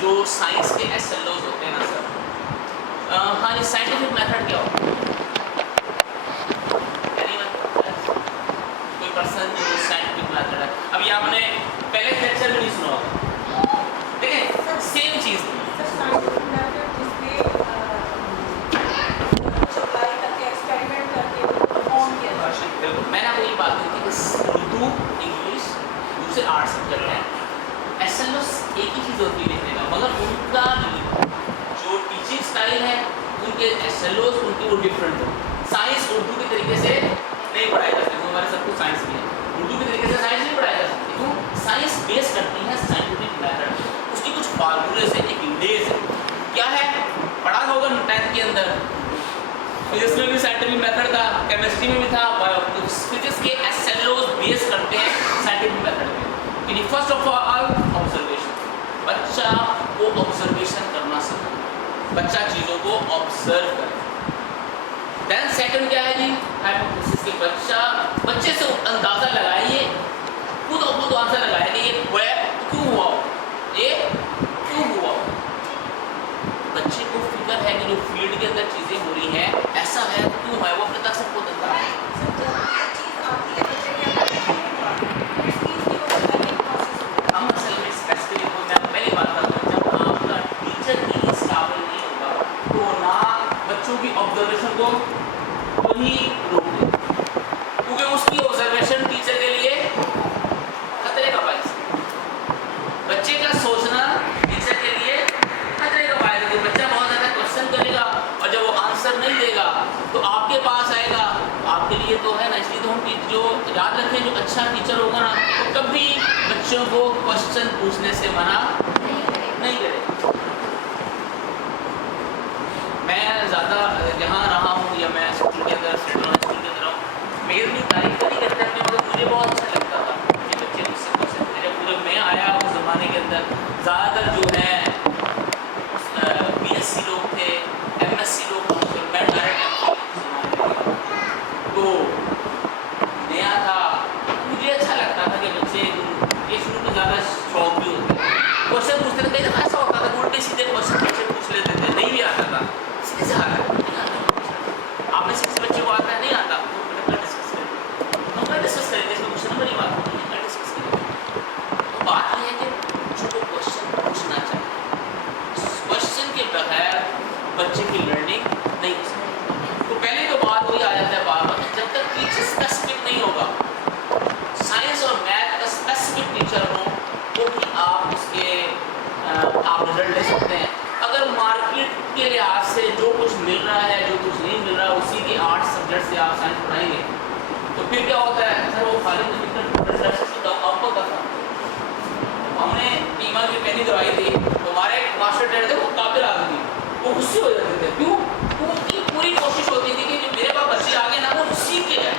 जो साइंस के SLOs होते हैं ना सर, हाँ ये साइंटिफिक मेथड क्या होता है? कोई पर्सन जो साइंटिफिक मेथड है, अभी आपने पहले लेक्चर में नहीं सुना होगा, ठीक है? सेम चीज़ मैंने आपको ये बात की थी कि उर्दू, इंग्लिश दूसरे 8 सब्जेक्ट हैं, SLOs एक ही चीज़ होती है लिखने का, मगर उनका जो टीचिंग स्टाइल है, उनके SLOs उनके वो डिफरेंट हो। साइंस उर्दू के तरीके से नहीं पढ़ाई जा सकती, हमारे सब कुछ साइंस की है, उर्दू के तरीके से साइंस नहीं पढ़ाई जा सकती, क्यों? साइंस बेस करती है साइंटिफिक मेथड, उसकी कुछ फार्मूले से, एक लेस है, क्या है पढ़ा होगा 10th के अंदर, फिजिक्स में भी साइंटिफिक मेथड था, केमिस्ट्री में भी था, फिजिक्स के SLOs बेस करते हैं साइंटिफिक मेथड पे। कि फर्स्ट ऑफ ऑल ऑब्जर्वेशन, बच्चा को ऑब्जर्वेशन करना सीखे, बच्चा चीज़ों को ऑब्जर्व करे। देन सेकंड क्या है जी, हाइपोथेसिस के बच्चे से अंदाज़ा लगाइए, खुद आंसर लगाए कि ये क्यों हुआ, ये क्यों हुआ। बच्चे को फिक्र है कि जो फील्ड के अंदर चीज़ें हो रही हैं ऐसा है, क्यों है, वो अपने तक सबको देता है। हम असल में स्पेसिफिक हो, मैं पहली बात करता हूँ, जब आपका टीचर ही काबिल नहीं होगा तो ना बच्चों की ऑब्जर्वेशन को वही रोक दे, क्योंकि उसकी ऑब्जर्वेशन टीचर के लिए खतरे का बायस है। बच्चे का सोचना टीचर के लिए खतरे का बायस है। बच्चा बहुत ज़्यादा क्वेश्चन करेगा और जब वो आंसर नहीं देगा तो आपके पास आएगा, आपके लिए तो है ना, इसलिए तो हम जो याद रखें, जो अच्छा टीचर होगा ना तो कभी बच्चों को क्वेश्चन पूछने से मना नहीं करे। मैं ज़्यादा यहाँ रहा हूँ या मैं स्कूल के अंदर स्कूल के अंदर हूँ, मेरी भी तारीफ नहीं करता कि मतलब मुझे बहुत अच्छा लगता था कि बच्चे मुझसे क्वेश्चन पूछे। पूरे मैं आया उस ज़माने के अंदर ज़्यादातर जो है BSc लोग थे, MSc लोग थे, मैं डायरेक्ट तो नया था, मुझे अच्छा लगता था कि बच्चे ये शुरू में ज़्यादा शौक भी होते थे, क्वेश्चन पूछते थे। कई दफ़ा ऐसा होता था उल्टे सीधे क्वेश्चन पूछ लेते थे, नहीं भी आता था, सीधे से आता है, आप में से किसी बच्चे को आता है नहीं आता, हम डिस्कस करेंगे, इसमें क्वेश्चन नंबर की बात नहीं है, डिस्कस करेंगे। तो बात यह है कि बच्चों को क्वेश्चन पूछना चाहिए, क्वेश्चन के बगैर बच्चे की लर्निंग नहीं हो सकती। तो पहले तो बात वही आ जाता है बार बार, जब तक टीचर स्पेसिफिक नहीं होगा, साइंस और मैथ का स्पेसिफिक टीचर हो तो भी आप उसके आप रिजल्ट ले सकते हैं। अगर मार्केट के लिहाज से जो कुछ मिल रहा है, जो कुछ नहीं मिल रहा, उसी के 8 सब्जेक्ट से आप साइंस पढ़ाएंगे तो फिर क्या होता है सर, वो खाली आपको था। हमने टीमा की ट्रेनिंग करवाई थी, हमारे मास्टर ट्रेनर थे, वो काबिल आदमी, वो गुस्से हो जाते थे, क्यों? उनकी पूरी कोशिश होती थी कि जो मेरे पास बच्चे आगे ना वो सीख के जाए,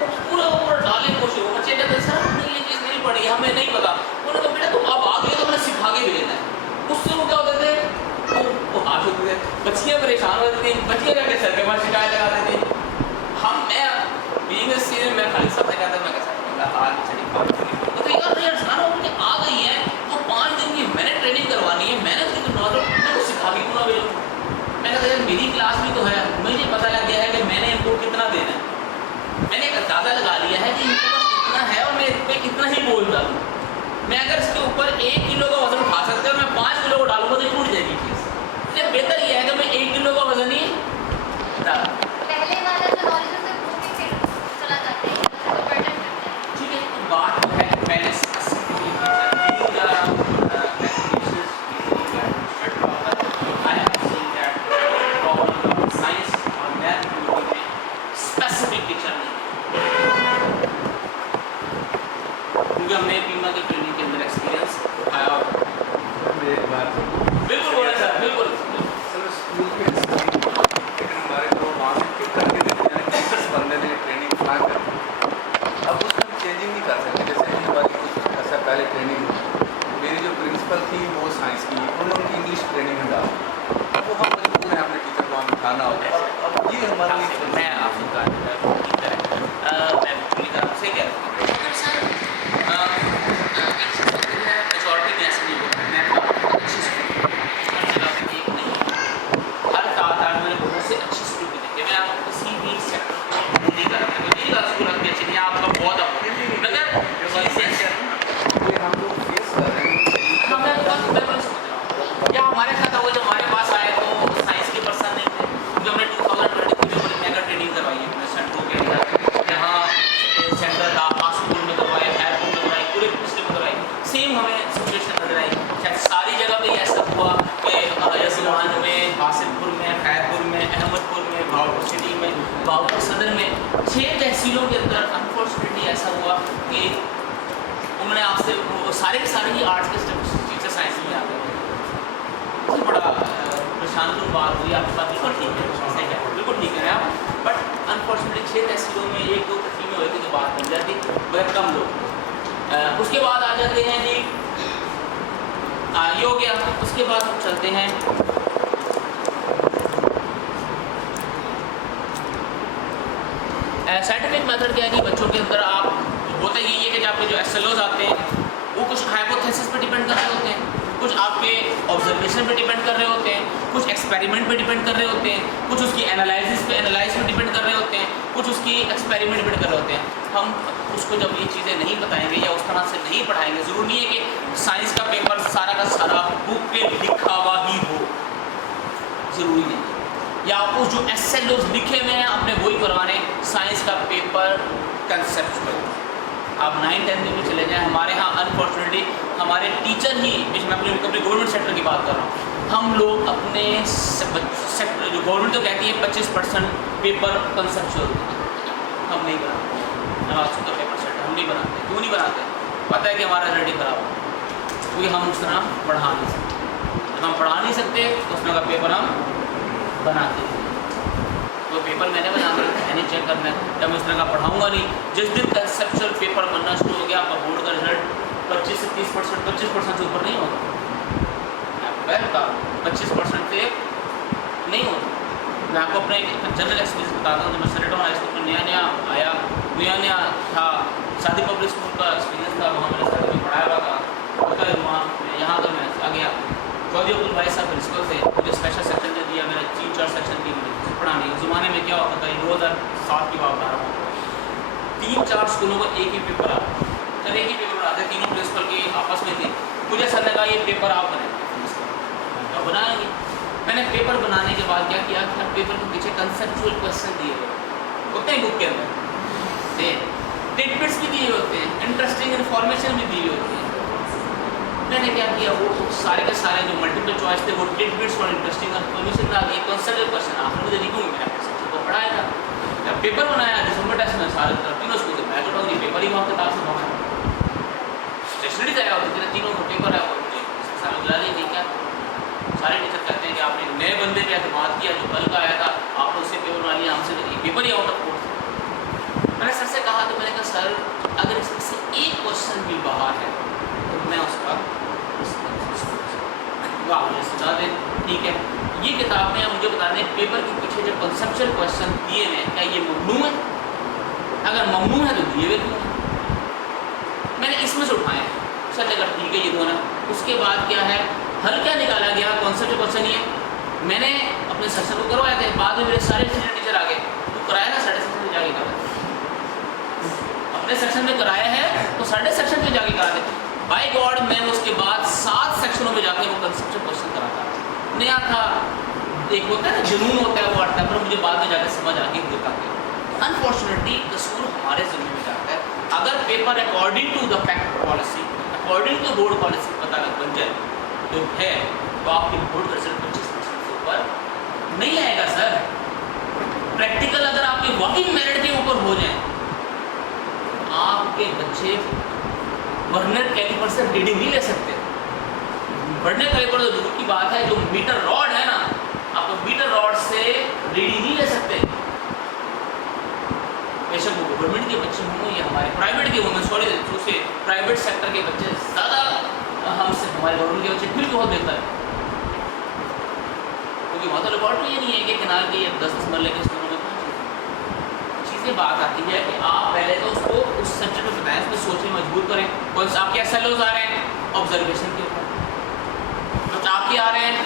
वो पूरा ऊपर डालने की कोशिश। वो बच्चे कहते सर हमने ये चीज़ नहीं पढ़ी, हमें नहीं पता। उन्होंने कहा बेटा तुम अब आ गए तो मैंने सिखा के भी देना है। उससे वो क्या होते थे, वो हाथ होते थे, बच्चियाँ परेशान होती थी, बच्चियाँ जाके सर के पास शिकायत लगाते थे। मैं बीइंग अ सीनियर, मैं खाली सब कहता मैं कैसा हाल चली तो यार सारा उनके आ गई है, तो 5 दिन की मैंने ट्रेनिंग करवानी है, मैंने तो नॉर्मल मैं तो सिखा भी दूँगा बेलो। मैंने कहा यार मेरी क्लास भी तो है, मुझे पता लग गया है कि मैंने इनको कितना देना है, मैंने एक अंदाज़ा लगा लिया है कि इनके पास कितना है और मैं इस पर कितना ही बोल डालूँ। मैं अगर इसके ऊपर 1 किलो का वजन उठा सकता हूँ, मैं 5 किलो को डालूंगा तो टूट जाएगी चीज़। इसलिए बेहतर ये है कि मैं 1 किलो का वजन ही डालूँ। पहले वाला जो नॉलेज है वो भी फिर चला जाता है, तो पैटर्न करते हैं। ठीक है, तो बात है पहले स्पेसिफिक टीचर नहीं, क्योंकि हमने बीमा की ट्रेनिंग के अंदर एक्सपीरियंस आया। बिल्कुल बोला सर, बिल्कुल सर स्कूल के लेकिन हमारे को वहाँ से पिक करके देते हैं, जिस बंदे ने ट्रेनिंग प्लान कर अब उसमें चेंजिंग नहीं कर सकते। जैसे हमारी कुछ ऐसा पहले ट्रेनिंग मेरी जो प्रिंसिपल थी वो साइंस की, उन्होंने इंग्लिश ट्रेनिंग में डाला, वो हम मजबूर हैं अपने टीचर को वहाँ बिठाना होता है। अब ये हमारे लिए मैं आपको मैं पूरी तरह से कह रहा हूँ मेजॉरिटी में ऐसा नहीं होता। मैं अच्छी एससीओ के अंदर अनफॉर्चुनेटली ऐसा हुआ कि उन्होंने आपसे सारे के सारे ही आर्ट्स के टीचर साइंस में आ गए, बहुत बड़ा परेशान की बात हुई। आपकी बात बिल्कुल ठीक है, ऐसा क्या बिल्कुल ठीक है आप, बट अनफॉर्चुनेटली 6 एससीओ में 1-2 टीमें हुई थी जो बात बन जाती, बहुत कम लोग। उसके बाद आ जाते हैं जी, ये हो गया। उसके बाद हम चलते हैं साइंटिफिक मेथड क्या है जी बच्चों के अंदर। आप होता यही है कि आपके जो एसएलओज आते हैं वो कुछ हाइपोथेसिस पे डिपेंड कर रहे होते हैं, कुछ आपके ऑब्जर्वेशन पे डिपेंड कर रहे होते हैं, कुछ एक्सपेरिमेंट पे डिपेंड कर रहे होते हैं, कुछ उसकी एनालिसिस पे डिपेंड कर रहे होते हैं, कुछ उसकी एक्सपेरिमेंट डिपेंड कर रहे होते हैं। हम उसको जब ये चीज़ें नहीं बताएंगे या उस तरह से नहीं पढ़ाएंगे, ज़रूरी नहीं है कि साइंस का पेपर सारा का सारा बुक पे लिखा हुआ ही हो, ज़रूरी नहीं, या आपको जो एसएलओज लिखे हुए हैं आपने वही करवाने। साइंस का पेपर कंसेप्चुअल, आप 9-10 में भी चले जाएँ, हमारे यहाँ अनफॉर्चुनेटली हमारे टीचर ही, मैं अपने गवर्नमेंट सेक्टर की बात कर रहा हूँ, हम लोग अपने सेक्टर जो गवर्नमेंट तो कहती है 25% पेपर कंसेप्चुअल हम नहीं बनाते, नवाज का पेपर सेट हम नहीं बनाते। क्यों नहीं बनाते? पता है कि हमारा रिजल्ट खराब हो, क्योंकि हम उस तरह पढ़ा नहीं सकते। जब हम पढ़ा नहीं सकते तो उसमें का पेपर हम बनाते हैं। तो पेपर मैंने बनाना है, मैंने चेक करना है, जब मैं इस तरह का पढ़ाऊँगा नहीं। जिस दिन कंसेप्चुअल पेपर बनना शुरू हो गया, आपका बोर्ड का रिजल्ट 25 से 30%, 25% से ऊपर नहीं होगा। का 25% से नहीं होता। मैं आपको अपने जनरल एक्सपीरियंस बताता हूँ। जब मैं सेनेटोन हाई स्कूल में नया आया था, शादी पब्लिक स्कूल का एक्सपीरियंस था, वहाँ मेरे साथ में पढ़ाया हुआ था। होता है वहाँ यहाँ तो मैं आ गया, चौधरी अब्दुल भाई साहब प्रिंसिपल थे, मुझे स्पेशल सेक्शन दे दिया, मेरा 3-4 सेक्शन थी मुझे पढ़ाने। उस ज़माने में क्या होता था, 2007 की बात बता रहा हूँ, 3-4 स्कूलों को एक ही पेपर आता, सर एक ही पेपर आते, तीनों प्रिंसिपल की आपस में थे। मुझे सर ने कहा ये पेपर आप बनाए, तो बनाएंगे। मैंने पेपर बनाने के बाद क्या किया कि पेपर के पीछे कंसेप्चुअल क्वेश्चन दिए हुए होते हैं बुक के अंदर, टिटबिट्स भी दिए होते हैं, इंटरेस्टिंग इन्फॉर्मेशन भी दी होती है। मैंने क्या किया, वो सारे के सारे जो मल्टीपल चॉइस थे वो टिटबिट्स और इंटरेस्टिंग इन्फॉर्मेशन डाल दिए, कंसेप्चुअल क्वेश्चन आखिर मुझे लिखूँगी, मैंने सब्जेक्ट को पढ़ाया था। जब पेपर बनाया दिसंबर टेस्ट में सारे तीनों स्कूल से मैं चुटा पेपर ही वहाँ किताब से बनाया, स्टेशनरी तैयार होती थी, तीनों का पेपर है, बुला लेंगे क्या। सारे टीचर कहते हैं कि आपने नए बंदे पे एतमाद किया, जो कल का आया था आपने उससे पेपर बना लिया, हमसे paper he out of course. मैंने सर से कहा, तो मैंने कहा सर अगर इसमें से एक क्वेश्चन भी बाहर है तो मैं उसका वाह मुझे सुना दें, ठीक है। ये किताब में मुझे बता दें पेपर के पीछे जो कंसेप्चुअल क्वेश्चन दिए हैं क्या ये ममनू है? अगर ममनू है तो दिए हुए क्यों? मैंने इसमें से उठाए, सर ने कहा ठीक है ये दो ना। उसके बाद क्या है, हल क्या निकाला गया, कॉन्सेप्ट क्वेश्चन ये मैंने अपने सेक्शन को करवाए थे। बाद में मेरे सारे सीनियर टीचर आ गए, तो कराया ना साढ़े सेक्शन में जाके करा, अपने सेक्शन में कराया है तो साढ़े सेक्शन में जाके कराते। बाय गॉड मैं उसके बाद 7 सेक्शनों में जाके वो कंसेप्ट क्वेश्चन कराता। नया था, एक होता है ना जुनून होता है, वो आता है, पर मुझे बाद में जाकर समझ आ गई होता है। अनफॉर्चुनेटली कसूर हमारे जिम्मे में जाता है। अगर paper according to the fact policy, according to board policy पता लग बन जाए तो है, तो आपकी बोर्ड का रिजल्ट 25% से ऊपर नहीं आएगा सर। प्रैक्टिकल अगर आपके वर्किंग मेरिट के ऊपर हो जाए, आपके बच्चे वर्नियर कैलिपर से रीडिंग नहीं ले सकते। वर्नियर कैलिपर तो दूर की बात है, जो मीटर रॉड है ना, आप मीटर रॉड से रीडिंग नहीं ले सकते। बेशक वो गवर्नमेंट के बच्चे हों या हमारे प्राइवेट के हों, सॉरी दूसरे प्राइवेट सेक्टर के बच्चे ज़्यादा हमसे, हमारे गवर्नमेंट के बच्चे फिर बहुत बेहतर है, क्योंकि वहाँ तो लेबॉर्ट्री ये नहीं है कि किनार के 10-10 मरले के स्कूलों में चीज़ें बात आती है कि आप पहले तो उसको उस सब्जेक्ट में बताएं, उसमें सोचने मजबूर करें। कौन सा आपके एसएलओज आ रहे हैं ऑब्जर्वेशन के ऊपर, कुछ आपके आ रहे हैं